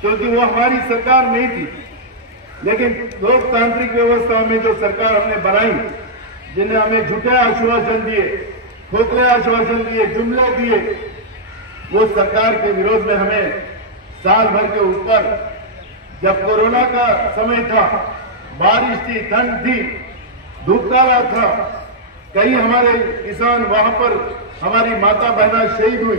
क्योंकि वो हमारी सरकार नहीं थी। लेकिन लोकतांत्रिक व्यवस्था में जो सरकार हमने बनाई, जिन्हें हमें झूठे आश्वासन दिए, खोखले आश्वासन दिए, जुमले दिए, वो सरकार के विरोध में हमें साल भर के ऊपर, जब कोरोना का समय था, बारिश थी, ठंड थी, धूप का रात था, कई हमारे किसान वहां पर, हमारी माता बहना शहीद हुई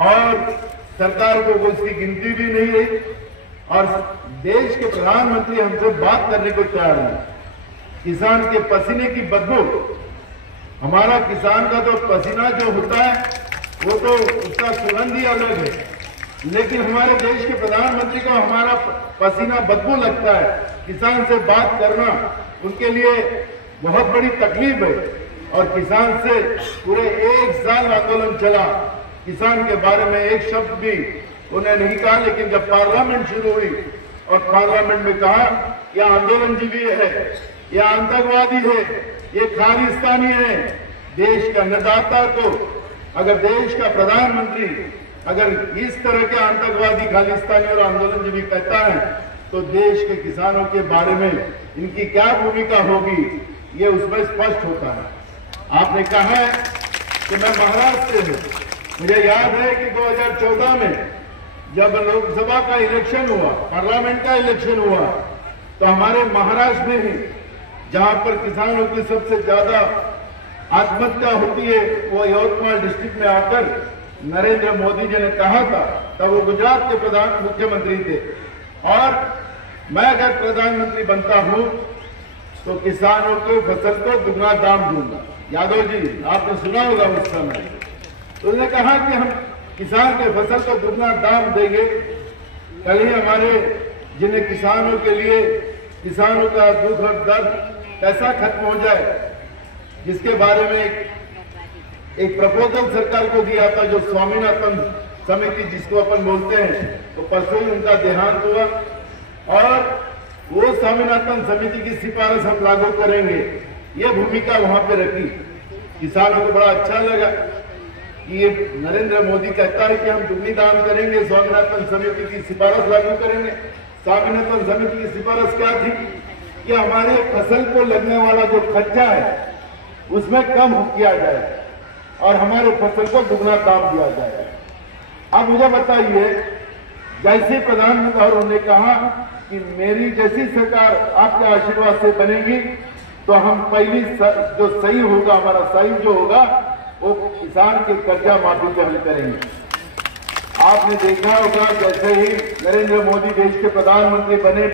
और सरकार को उसकी गिनती भी नहीं रही। और देश के प्रधानमंत्री हमसे बात करने को तैयार नहीं। किसान के पसीने की बदबू, हमारा किसान का तो पसीना जो होता है वो तो उसका सुगंध ही अलग है, लेकिन हमारे देश के प्रधानमंत्री को हमारा पसीना बदबू लगता है। किसान से बात करना उनके लिए बहुत बड़ी तकलीफ है। और किसान से पूरे 1 साल आंदोलन चला, किसान के बारे में एक शब्द भी उन्हें नहीं कहा। लेकिन जब पार्लियामेंट शुरू हुई और पार्लियामेंट में कहा यह आंदोलनजीवी है, यह आतंकवादी है, ये खालिस्तानी है, देश का अन्नदाता को अगर देश का प्रधानमंत्री अगर इस तरह के आतंकवादी, खालिस्तानी और आंदोलनजीवी कहता है, तो देश के किसानों के बारे में इनकी क्या भूमिका होगी, ये उसमें स्पष्ट होता है। आपने कहा है कि मैं महाराष्ट्र से हूं। मुझे याद है कि 2014 में जब लोकसभा का इलेक्शन हुआ, पार्लियामेंट का इलेक्शन हुआ, तो हमारे महाराष्ट्र में ही, जहां पर किसानों की सबसे ज्यादा आत्महत्या होती है, वो यवतमाल डिस्ट्रिक्ट में आकर नरेंद्र मोदी जी ने कहा था, तब वो गुजरात के मुख्यमंत्री थे, और मैं अगर प्रधानमंत्री बनता हूं तो किसानों को फसल को दुगना दाम दूंगा। यादव जी, आपने सुना होगा उस समय। तो उन्होंने कहा कि हम किसान के फसल को दुगना दाम देंगे। कल ही हमारे जिन्हें किसानों के लिए, किसानों का दुख और दर्द कैसा खत्म हो जाए, जिसके बारे में एक प्रपोजल सरकार को दिया था, जो स्वामीनाथन समिति जिसको अपन बोलते हैं, तो परसों ही उनका देहांत हुआ और वो स्वामीनाथन समिति की सिफारिश हम लागू करेंगे, ये भूमिका वहां पे रखी। किसानों को बड़ा अच्छा लगा कि ये नरेंद्र मोदी कहता है कि हम दुगनी दाम करेंगे, स्वामीनाथन समिति की सिफारिश लागू करेंगे। स्वामीनाथन समिति की सिफारिश क्या थी कि हमारे फसल को लगने वाला जो खर्चा है उसमें कम किया जाए और हमारे फसल को दुगना दाम दिया जाए। अब मुझे बताइए, जैसे प्रधानमंत्री और उन्होंने कहा कि मेरी जैसी सरकार आपके आशीर्वाद से बनेगी, तो हम पहली जो सही होगा, हमारा सही जो होगा, वो किसान के कर्जा माफी पे हल करेंगे। आपने देखा होगा जैसे ही नरेंद्र मोदी देश के प्रधानमंत्री बने,